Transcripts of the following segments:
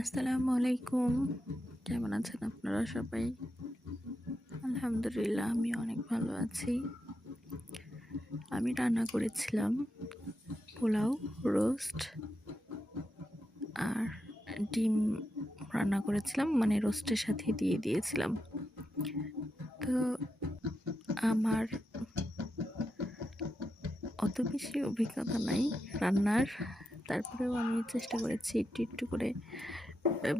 আসসালামু আলাইকুম। কেমন আছেন আপনারা সবাই? আলহামদুলিল্লাহ আমি অনেক ভালো আছি। আমি রান্না করেছিলাম পোলাও, রোস্ট আর ডিম রান্না করেছিলাম, মানে রোস্টের সাথে দিয়ে দিয়েছিলাম। তো আমার অত বেশি অভিজ্ঞতা নাই রান্নার। তারপরেও আমি চেষ্টা করেছি একটু করে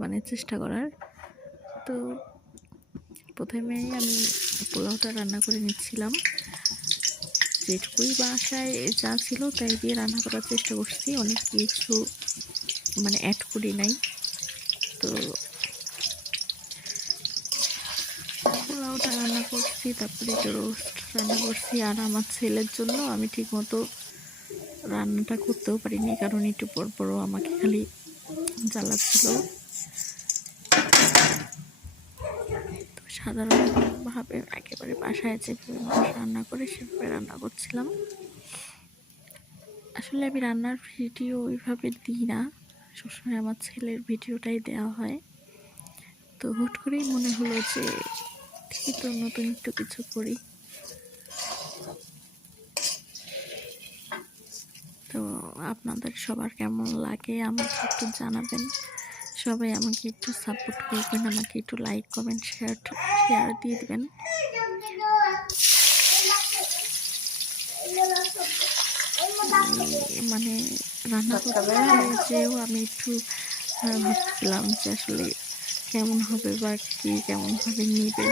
মানে চেষ্টা করার। তো প্রথমেই আমি পোলাওটা রান্না করে নিচ্ছিলাম। যেটুকুই বাসায় যা ছিল তাই দিয়ে রান্না করার চেষ্টা করছি। অনেক কিছু মানে অ্যাড করি নাই। তো পোলাওটা রান্না করছি, তারপরে একটু রোস্ট রান্না করছি। আর আমার ছেলের জন্য আমি ঠিকমতো রান্নাটা করতেও পারিনি, কারণ একটু পরও আমাকে খালি জ্বালাচ্ছিল। তো সাধারণভাবে একেবারে বাসায় যেভাবে মানুষ রান্না করে সেভাবে রান্না করছিলাম। আসলে আমি রান্নার ভিডিও ওইভাবে দিই না, সবসময় আমার ছেলের ভিডিওটাই দেওয়া হয়। তো হুট করেই মনে হলো যে দেখি তো নতুন একটু কিছু করি। তো আপনাদের সবার কেমন লাগে আমাকে একটু জানাবেন। সবাই আমাকে একটু সাপোর্ট করবেন, আমাকে একটু লাইক কমেন্ট শেয়ার দিয়ে দেবেন। মানে রান্না করতে যেও আমি একটু ভাবছিলাম যে আসলে কেমন হবে বা কি কেমনভাবে নিবে।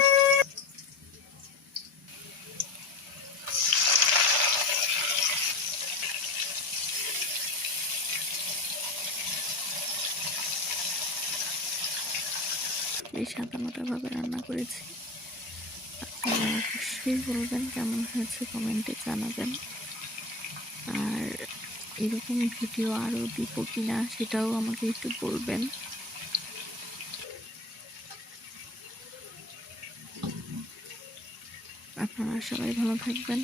এই সাদামাটাভাবে রান্না করেছি। আপনারা অবশ্যই বলবেন কেমন হয়েছে, কমেন্টে জানাবেন। আর এরকম ভিডিও আরও দিব কিনা সেটাও আমাকে একটু বলবেন। আপনারা সবাই ভালো থাকবেন।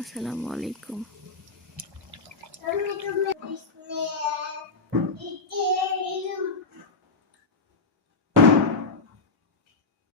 আসসালামু আলাইকুম।